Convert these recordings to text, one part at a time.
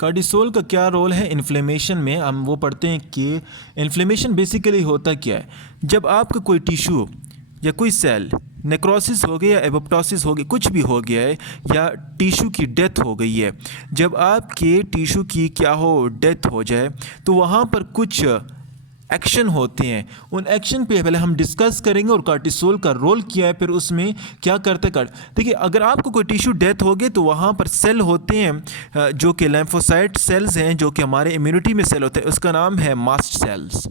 Cortisol का क्या role है इन्फ्लेमेशन में? हम वो पढ़ते हैं कि इन्फ्लेमेशन बेसिकली होता क्या है। जब आपका कोई टिश्यू या कोई सेल नेक्रोसिस हो गया या एपोप्टोसिस हो गई, कुछ भी हो गया है, या टिश्यू की डेथ हो गई है, जब आपके टिश्यू की क्या हो डेथ हो जाए तो वहाँ पर कुछ एक्शन होते हैं। उन एक्शन पे पहले हम डिस्कस करेंगे और कार्टिसोल का रोल क्या है, फिर उसमें क्या करते कर। देखिए, अगर आपको कोई टिश्यू डेथ हो गई तो वहाँ पर सेल होते हैं जो कि लिम्फोसाइट सेल्स हैं, जो कि हमारे इम्यूनिटी में सेल होते हैं, उसका नाम है मास्ट सेल्स।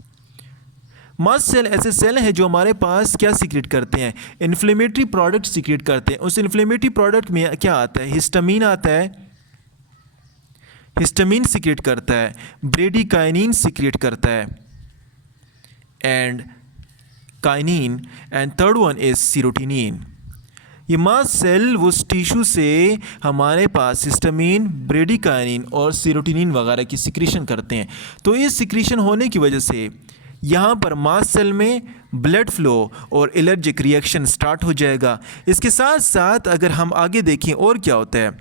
मास्ट सेल ऐसे सेल हैं जो हमारे पास क्या सीक्रेट करते हैं, इन्फ्लेमेटरी प्रोडक्ट सीक्रेट करते हैं। उस इन्फ्लेमेटरी प्रोडक्ट में क्या आता है, हिस्टामीन आता है, हिस्टामीन सीक्रेट करता है, ब्रेडिकाइनिन सीक्रेट करता है, and kinin, and third one is serotonin. ये मास्ट सेल उस टिश्यू से हमारे पास हिस्टामीन, ब्रेडिकाइनिन और सीरोटिनिन वगैरह की सिक्रीशन करते हैं। तो इस सिक्रीशन होने की वजह से यहाँ पर मास्ट सेल में ब्लड फ्लो और एलर्जिक रिएक्शन स्टार्ट हो जाएगा। इसके साथ साथ अगर हम आगे देखें और क्या होता है,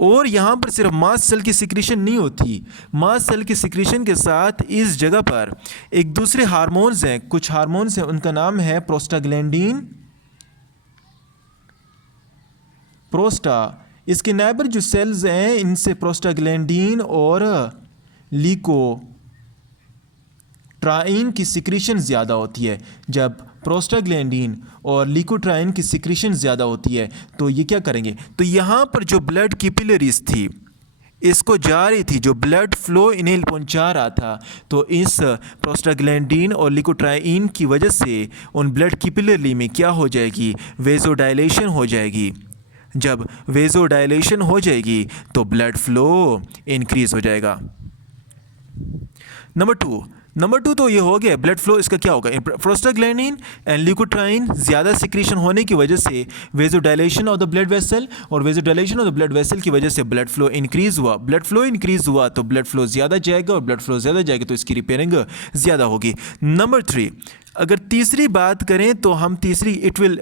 और यहाँ पर सिर्फ मास्ट सेल की सिक्रीशन नहीं होती, मास्ट सेल की सिक्रीशन के साथ इस जगह पर एक दूसरे हार्मोन्स हैं, कुछ हार्मोन्स हैं, उनका नाम है प्रोस्टाग्लैंडिन, प्रोस्टा। इसके नेबर जो सेल्स हैं इनसे प्रोस्टाग्लैंडिन और ल्यूकोट्राइन की सिक्रीशन ज़्यादा होती है। जब प्रोस्टाग्लैंडिन और ल्यूकोट्राइन की सिक्रीशन ज़्यादा होती है तो ये क्या करेंगे, तो यहाँ पर जो ब्लड कैपिलरीज थी इसको जा रही थी, जो ब्लड फ्लो इन्हें पहुंचा रहा था, तो इस प्रोस्टाग्लैंडिन और ल्यूकोट्राइन की वजह से उन ब्लड कैपिलरी में क्या हो जाएगी, वेजोडाइलेशन हो जाएगी। जब वेजोडाइलेशन हो जाएगी तो ब्लड फ्लो इंक्रीज हो जाएगा। नंबर टू तो ये हो गया ब्लड फ्लो। इसका क्या होगा, प्रोस्टाग्लैंडिन एंड ल्यूकोट्राइन ज़्यादा सिक्रीशन होने की वजह से vasodilation of the blood vessel, और vasodilation of the blood vessel की वजह से ब्लड फ्लो इंक्रीज़ हुआ। ब्लड फ्लो इंक्रीज़ हुआ तो ब्लड फ्लो ज़्यादा जाएगा, और ब्लड फ्लो ज़्यादा जाएगा तो इसकी रिपेयरिंग ज़्यादा होगी। नंबर 3, अगर तीसरी बात करें तो हम तीसरी, इट विल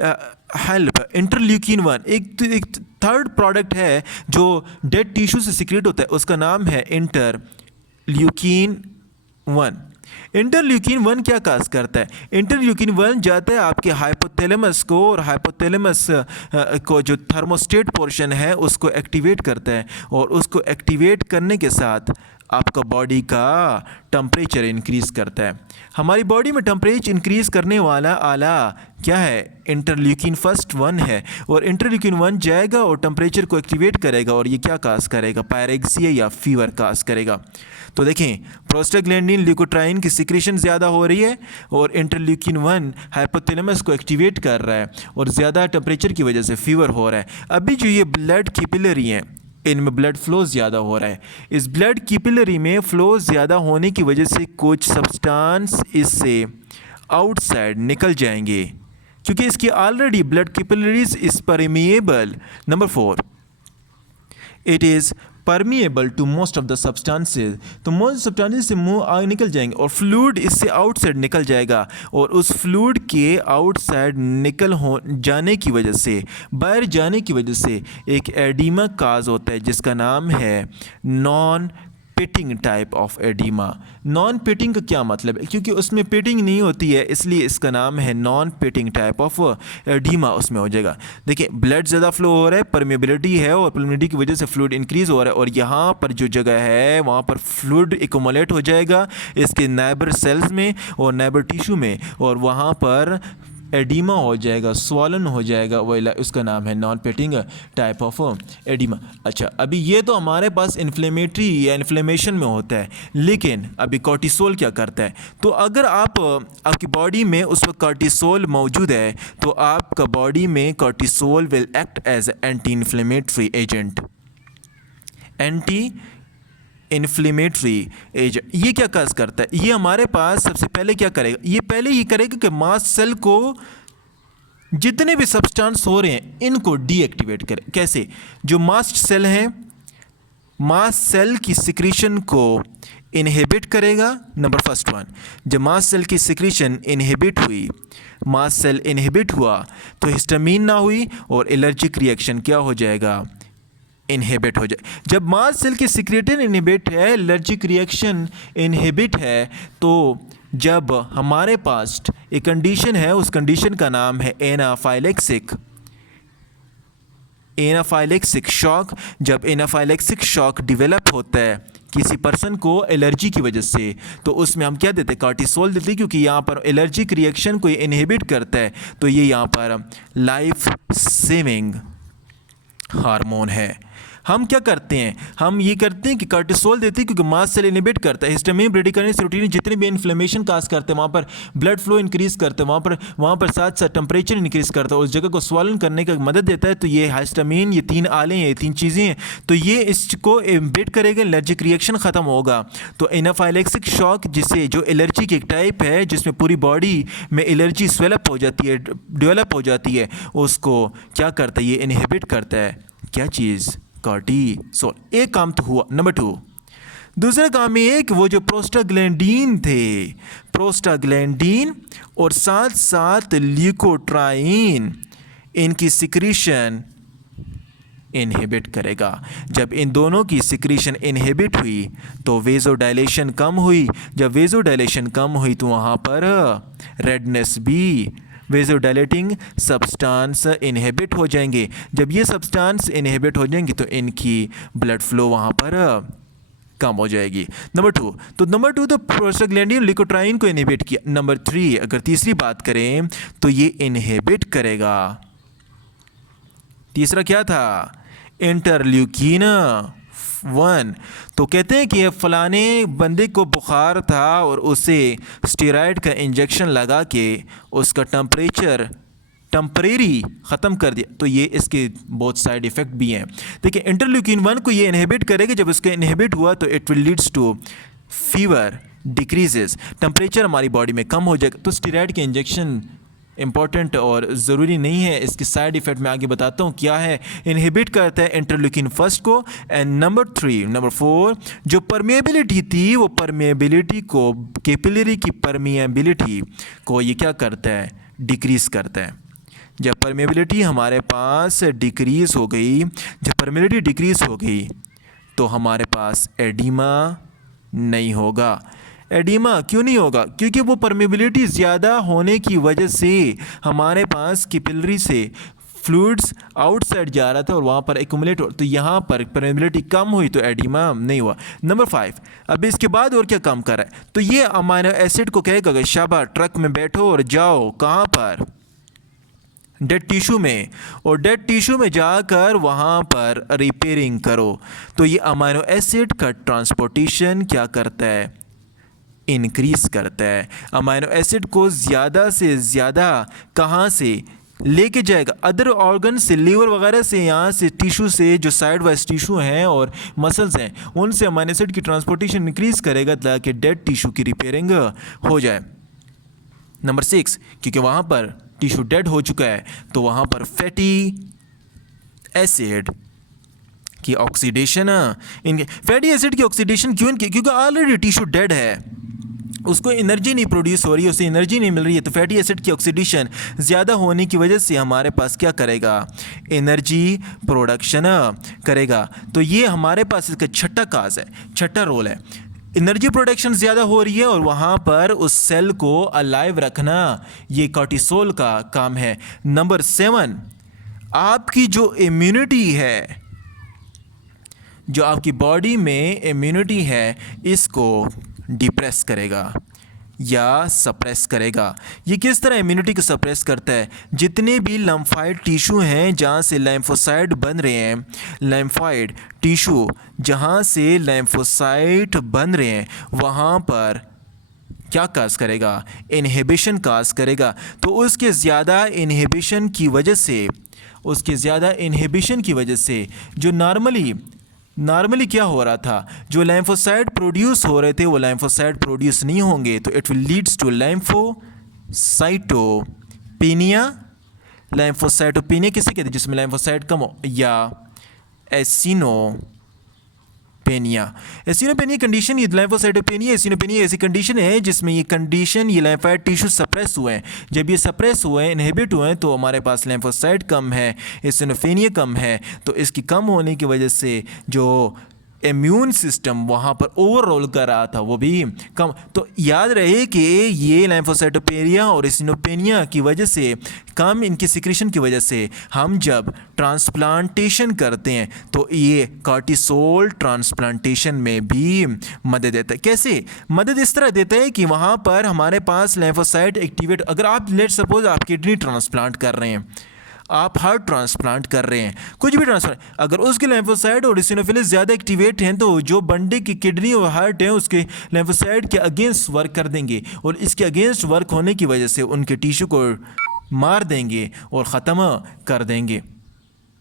हेल्प इंटरल्यूकिन 1। एक थर्ड प्रोडक्ट है जो डेड टिश्यू से सिक्रेट होता है, उसका नाम है इंटरल्यूकिन 1। इंटरल्यूकिन 1 क्या काज करता है, इंटरल्यूकिन 1 जाता है आपके हाइपोथैलेमस को, और हाइपोथैलेमस को जो थर्मोस्टेट पोर्शन है उसको एक्टिवेट करता है, और उसको एक्टिवेट करने के साथ आपका बॉडी का टेम्परेचर इंक्रीज़ करता है। हमारी बॉडी में टेम्परेचर इंक्रीज़ करने वाला आला क्या है, इंटरल्यूकिन 1 है, और इंटरल्यूकिन 1 जाएगा और टेम्परेचर को एक्टिवेट करेगा, और ये क्या काज करेगा, पायरेक्सिया या फीवर काज करेगा। तो देखें, प्रोस्टाग्लैंडिन ल्यूकोट्राइन की सिक्रीशन ज़्यादा हो रही है, और इंटरल्यूकिन 1 हाइपोथैलेमस को एक्टिवेट कर रहा है, और ज़्यादा टेम्परेचर की वजह से फीवर हो रहा है। अभी जो ये ब्लड कैपिलरी हैं इनमें ब्लड फ्लो ज़्यादा हो रहा है। इस ब्लड कैपिलरी में फ्लो ज़्यादा होने की वजह से कुछ सब्सटेंस इससे आउटसाइड निकल जाएंगे, क्योंकि इसकी already blood capillaries is permeable. Number 4, it is permeable to most of the substances, तो मोस्ट सब्सटेंसेज से मुँह निकल जाएंगे, और फ्लूइड इससे आउटसाइड निकल जाएगा, और उस फ्लूइड के आउटसाइड निकल हो जाने की वजह से, बाहर जाने की वजह से एक एडिमा काज होता है जिसका नाम है non pitting type of oedema. Non pitting का क्या मतलब है, क्योंकि उसमें पिटिंग नहीं होती है इसलिए इसका नाम है non pitting type of oedema, उसमें हो जाएगा। देखिए, ब्लड ज़्यादा फ्लो हो रहा है, परमेबिलिटी है, और परमेबिलिटी की वजह से फ्लूइड इंक्रीज़ हो रहा है, और यहाँ पर जो जगह है वहाँ पर फ्लूइड एक्युमुलेट हो जाएगा इसके नाइबर सेल्स में और नाइबर टिश्यू में, और वहाँ पर एडिमा हो जाएगा, स्वॉलन हो जाएगा, वही उसका नाम है non painting type of oedema. अच्छा, अभी ये तो हमारे पास इन्फ्लेमेटरी या इन्फ्लेमेशन में होता है, लेकिन अभी कॉर्टिसोल क्या करता है। तो अगर आपकी बॉडी में उस वक्त कॉर्टिसोल मौजूद है तो आपका बॉडी में cortisol will act as anti inflammatory agent. Anti inflammatory agent ये क्या काज करता है, ये हमारे पास सबसे पहले क्या करेगा, ये पहले ही करेगा कि मास्ट सेल को जितने भी सब्सटेंस हो रहे हैं इनको डीएक्टिवेट करे। कैसे, जो मास्ट सेल हैं मास्ट सेल की सिक्रीशन को इनहिबिट करेगा। नंबर 1, जब मास्ट सेल की सिक्रीशन इनहिबिट हुई, मास्ट सेल इनहिबिट हुआ तो हिस्टामीन ना हुई और एलर्जिक रिएक्शन क्या हो जाएगा, इनहिबिट हो जाए। जब मास्ट सेल की सिक्रेटिन इनहिबिट है, एलर्जिक रिएक्शन इनहिबिट है, तो जब हमारे पास एक कंडीशन है, उस कंडीशन का नाम है एनाफाइलेक्सिक शॉक। जब एनाफाइलेक्सिक शॉक डिवेलप होता है किसी पर्सन को एलर्जी की वजह से, तो उसमें हम क्या देते हैं, कार्टिसोल देते हैं, क्योंकि यहाँ पर एलर्जिक रिएक्शन को इनहिबिट करता है। तो ये यहाँ पर लाइफ सेविंग हार्मोन है। हम क्या करते हैं, हम ये करते हैं कि कार्टिसोल देते हैं, क्योंकि मास्ट सेल इनहिबिट करता है। हिस्टामिन, ब्रेडिकाइनेसिस, सेरोटोनिन जितने भी इन्फ्लेमेशन काज करते हैं, वहाँ पर ब्लड फ्लो इंक्रीज़ करते हैं, वहाँ पर साथ साथ टेम्परेचर इंक्रीज़ करता है, उस जगह को स्वॉलन करने का मदद देता है। तो ये हिस्टामिन, ये 3 आले हैं, ये 3 चीज़ें हैं, तो ये इसको इनहिबिट करेगा, एलर्जिक रिएक्शन ख़त्म होगा। तो एनाफाइलेक्सिक शॉक, जिसे जो एलर्जी की एक टाइप है जिसमें पूरी बॉडी में एलर्जी स्वेलअप हो जाती है, डेवलप हो जाती है, उसको क्या करता है, ये इनहिबिट करता है। क्या चीज़, कार्टिसोल। एक काम तो हुआ। नंबर 2, दूसरा काम ये है कि वो जो प्रोस्टाग्लैंडीन थे, प्रोस्टाग्लैंडीन और साथ साथ ल्यूकोट्राइन, इनकी सिक्रीशन इनहिबिट करेगा। जब इन दोनों की सिक्रीशन इनहिबिट हुई तो वेजोडाइलेशन कम हुई। जब वेजोडाइलेशन कम हुई तो वहाँ पर रेडनेस भी, वेजोडाइलेटिंग सब्सटेंस इनहिबिट हो जाएंगे। जब ये सब्सटेंस इनहिबिट हो जाएंगे तो इनकी ब्लड फ्लो वहाँ पर कम हो जाएगी। नंबर 2, तो प्रोस्टाग्लैंडिन ल्यूकोट्राइन को इनहिबिट किया। नंबर 3, अगर तीसरी बात करें तो ये इनहिबिट करेगा, तीसरा क्या था, इंटरल्यूकिन 1। तो कहते हैं कि ये फलाने बंदे को बुखार था और उसे स्टेरॉइड का इंजेक्शन लगा के उसका टेम्परेचर टेम्परेरी ख़त्म कर दिया। तो ये इसके बहुत साइड इफ़ेक्ट भी हैं। देखिए, इंटरल्यूकिन 1 को ये इनहिबिट करेगा। जब उसका इनहिबिट हुआ तो it will leads to fever decreases, temperature हमारी बॉडी में कम हो जाएगा। तो स्टेरॉइड के इंजेक्शन इम्पॉर्टेंट और ज़रूरी नहीं है, इसके साइड इफ़ेक्ट मैं आगे बताता हूँ क्या है। इनहिबिट करता है इंटरल्यूकिन 1 को। एंड नंबर 4, जो परमेबिलिटी थी, वो परमेबिलिटी को, कैपिलरी की परमेबिलिटी को ये क्या करता है, डिक्रीज़ करता है। जब परमेबिलिटी हमारे पास डिक्रीज़ हो गई, जब परमेबिलिटी डिक्रीज़ हो गई तो हमारे पास एडिमा नहीं होगा। एडिमा क्यों नहीं होगा, क्योंकि वो परमेबिलिटी ज़्यादा होने की वजह से हमारे पास कैपिलरी से फ्लूइड्स आउटसाइड जा रहा था और वहाँ पर एक्यूमुलेट हो, तो यहाँ पर परमेबिलिटी कम हुई तो एडिमा नहीं हुआ। नंबर 5, अब इसके बाद और क्या काम कर रहा है, तो ये अमाइनो एसिड को कहेगा कि शाबा ट्रक में बैठो और जाओ कहाँ पर, डेड टिश्यू में, और डेड टिश्यू में जाकर वहाँ पर रिपेयरिंग करो। तो ये अमाइनो एसिड का ट्रांसपोर्टेशन क्या करता है, इंक्रीज़ करता है। अमाइनो एसिड को ज़्यादा से ज़्यादा कहाँ से लेके जाएगा, अदर ऑर्गन से, लीवर वगैरह से, यहाँ से टिश्यू से, जो साइड वाइज टिश्यू हैं और मसल्स हैं, उनसे अमाइनो एसिड की ट्रांसपोर्टेशन इंक्रीज़ करेगा ताकि डेड टिश्यू की रिपेयरिंग हो जाए। नंबर 6, क्योंकि वहाँ पर टिश्यू डेड हो चुका है तो वहाँ पर फैटी एसिड की ऑक्सीडेशन, इनके फैटी एसिड की ऑक्सीडेशन क्यों, क्योंकि ऑलरेडी टिश्यू डेड है, उसको एनर्जी नहीं प्रोड्यूस हो रही है, उसे एनर्जी नहीं मिल रही है। तो फैटी एसिड की ऑक्सीडेशन ज़्यादा होने की वजह से हमारे पास क्या करेगा, एनर्जी प्रोडक्शन करेगा। तो ये हमारे पास इसका छठा काज है, छठा रोल है। एनर्जी प्रोडक्शन ज़्यादा हो रही है और वहाँ पर उस सेल को अलाइव रखना ये कॉर्टिसोल का काम है। नंबर 7, आपकी जो इम्यूनिटी है, जो आपकी बॉडी में इम्यूनिटी है, इसको डिप्रेस करेगा या सप्रेस करेगा। ये किस तरह इम्यूनिटी को सप्रेस करता है, जितने भी लम्फाइड टिश्यू हैं जहाँ से लैम्फोसाइट बन रहे हैं, लैम्फाइड टिश्यू जहाँ से लैम्फोसाइट बन रहे हैं, वहाँ पर क्या काज करेगा, इनहिबिशन काज करेगा। तो उसके ज़्यादा इनहिबिशन की वजह से, जो नॉर्मली क्या हो रहा था, जो लैम्फोसाइट प्रोड्यूस हो रहे थे वो लैम्फोसाइट प्रोड्यूस नहीं होंगे, तो इट विल लीड्स टू लैम्फोसाइटोपेनिया। लैम्फोसाइटोपेनिया किसे कहते हैं, जिसमें लैम्फोसाइट कम हो, या एसिनोपेनिया कंडीशन, ये लाइम्फोसाइटोपेनिया एसिनोपेनिया ऐसी कंडीशन है जिसमें ये कंडीशन, ये लाइम्फाइड टिश्यू सप्रेस हुए हैं। जब ये सप्रेस हुए हैं, इनहिबिट हुए हैं, तो हमारे पास लाइम्फोसाइट कम है, एसिनोपेनिया कम है। तो इसकी कम होने की वजह से जो इम्यून सिस्टम वहाँ पर ओवरऑल कर रहा था वो भी कम। तो याद रहे कि ये लाइम्फोसाइटोपेनिया और एसिनोपेनिया की वजह से, कम इनकी सिक्रीशन की वजह से, हम जब ट्रांसप्लांटेशन करते हैं तो ये कार्टिसोल ट्रांसप्लांटेशन में भी मदद देता है। कैसे मदद? इस तरह देता है कि वहाँ पर हमारे पास लाइम्फोसाइट एक्टिवेट, अगर आप लेट सपोज आप किडनी ट्रांसप्लांट कर रहे हैं, आप हार्ट ट्रांसप्लांट कर रहे हैं, कुछ भी ट्रांसप्लांट, अगर उसके लाइम्फोसाइट और इसिनोफिल्स ज़्यादा एक्टिवेट हैं तो जो बंदे की किडनी और हार्ट है उसके लाइम्फोसाइट के अगेंस्ट वर्क कर देंगे, और इसके अगेंस्ट वर्क होने की वजह से उनके टिश्यू को मार देंगे और ख़त्म कर देंगे।